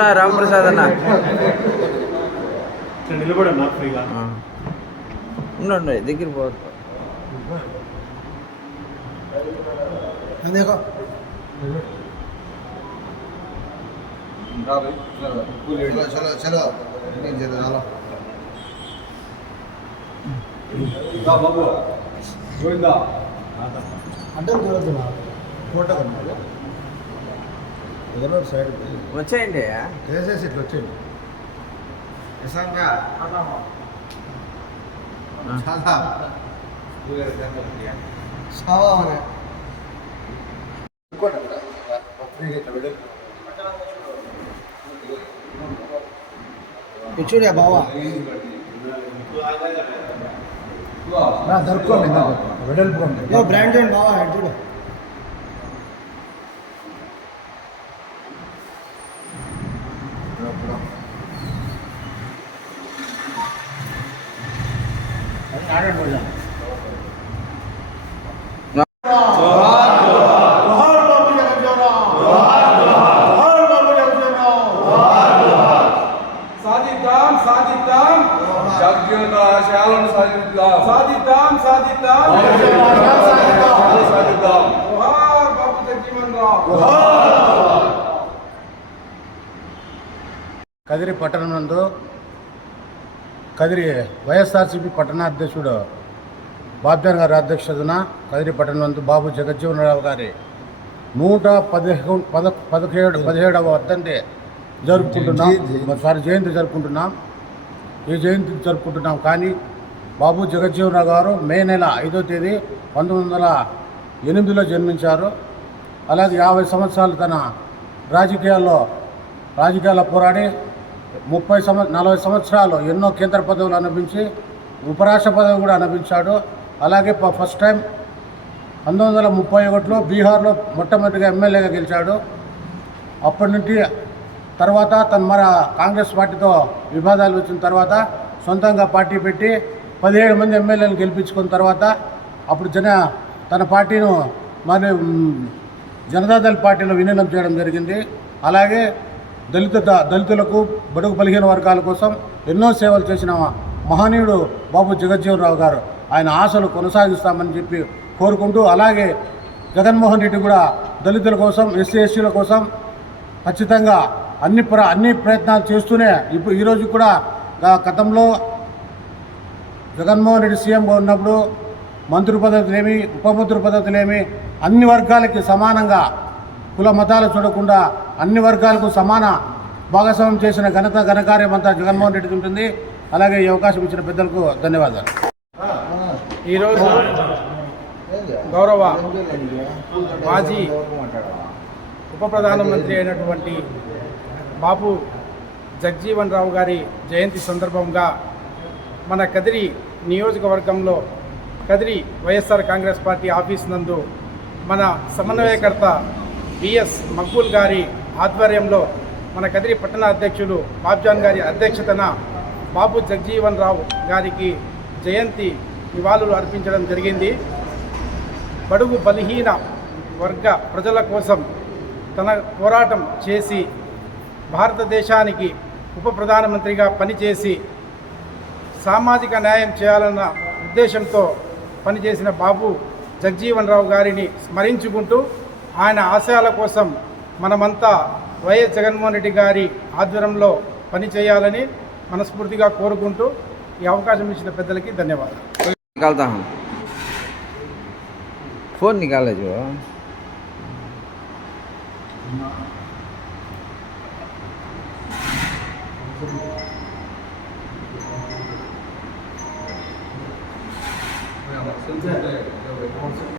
అన్న రామప్రసాద్ అన్న. ఉండండి దగ్గర పోదు చలో చలో. నేను చేద్దాం అంటే కోట సైడ్ వచ్చేయండి. వేసేసి ఇట్లా వచ్చేయండి. నిజంగా. చాలా. సావా చూడే బావా. దొరుకుకోండి వెడల్పు బ్రాండ్ చూడండి బావా చూడు. సాధిద్దాం సాధిద్దాం. ఆశయాలను సాధిద్దాం. సాధిద్దాం సాధిద్దాం. సాధిద్దాం. బాబు జగజీవన్ రావు. కదిరి పట్టణం నందు కదిరి వైఎస్ఆర్సీపీ పట్టణాధ్యక్షుడు బాబ్జాన్ గారి అధ్యక్షతన కదిరి పట్టణం నందు బాబు జగజ్జీవనరావు గారి నూట పదిహేను పద పదిహేడు పదిహేడవ వర్ధంతి జరుపుకుంటున్నాం. సారీ జయంతి జరుపుకుంటున్నాం. ఈ జయంతి జరుపుకుంటున్నాం కానీ బాబు జగజ్జీవనరావు గారు మే నెల ఐదో తేదీ పంతొమ్మిది వందల ఎనిమిదిలో జన్మించారు. అలాగే యాభై సంవత్సరాలు తన రాజకీయాల్లో రాజకీయాల్లో పోరాడి ముప్పై సంవ నలభై సంవత్సరాలు ఎన్నో కేంద్ర పదవులు అనిపించి ఉపరాష్ట్ర పదవి కూడా అనిపించాడు అలాగే ప- ఫస్ట్ టైం పంతొమ్మిది వందల ముప్పై ఒకటిలో బీహార్లో మొట్టమొదటిగా ఎమ్మెల్యేగా గెలిచాడు. అప్పటి నుండి తర్వాత తను మన కాంగ్రెస్ పార్టీతో విభేదాలు వచ్చిన తర్వాత సొంతంగా పార్టీ పెట్టి పదిహేడు మంది ఎమ్మెల్యేలను గెలిపించుకున్న తర్వాత అప్పుడు జన తన పార్టీను మరి జనతాదళ పార్టీలో విలీనం చేయడం జరిగింది. అలాగే దళిత దళితులకు బడుగు బలహీన వర్గాల కోసం ఎన్నో సేవలు చేసిన మహనీయుడు బాబు జగజ్జీవనరావు గారు. ఆయన ఆశలు కొనసాగిస్తామని చెప్పి కోరుకుంటూ అలాగే జగన్మోహన్ రెడ్డి కూడా దళితుల కోసం ఎస్సీ ఎస్టీల కోసం ఖచ్చితంగా అన్ని ప్ర అన్ని ప్రయత్నాలు చేస్తూనే ఇప్పుడు ఈరోజు కూడా గతంలో జగన్మోహన్ రెడ్డి సీఎంగా ఉన్నప్పుడు మంత్రి పద్ధతులేమి ఉప మంత్రి పద్ధతులేమి అన్ని వర్గాలకి సమానంగా కుల మతాలు చూడకుండా అన్ని వర్గాలకు సమాన భాగస్వామ్యం చేసిన ఘనత ఘనకార్యం అంతా జగన్మోహన్ రెడ్డికి ఉంటుంది. అలాగే ఈ అవకాశం ఇచ్చిన పెద్దలకు ధన్యవాదాలు. ఈరోజు గౌరవ మాజీ ఉప ప్రధానమంత్రి అయినటువంటి బాపు జగ్జీవన్ రావు గారి జయంతి సందర్భంగా మన కదిరి నియోజకవర్గంలో Kadiri YSR Congress party office నందు మన సమన్వయకర్త బిఎస్ మక్బూల్ గారి ఆధ్వర్యంలో మన కదిరి పట్టణ అధ్యక్షులు బాబ్జాన్ గారి అధ్యక్షతన బాబు జగ్జీవన్ రావు గారికి జయంతి నివాళులు అర్పించడం జరిగింది. బడుగు బలహీన వర్గ ప్రజల కోసం తన పోరాటం చేసి భారతదేశానికి ఉప ప్రధానమంత్రిగా పనిచేసి సామాజిక న్యాయం చేయాలన్న ఉద్దేశంతో పనిచేసిన బాబు జగ్జీవన్ రావు గారిని స్మరించుకుంటూ ఆయన ఆశయాల కోసం మనమంతా వైఎస్ జగన్మోహన్ రెడ్డి గారి ఆధ్వర్యంలో పనిచేయాలని మనస్ఫూర్తిగా కోరుకుంటూ ఈ అవకాశం ఇచ్చిన పెద్దలకి ధన్యవాదాలు. ఫోన్ నికాలే జో.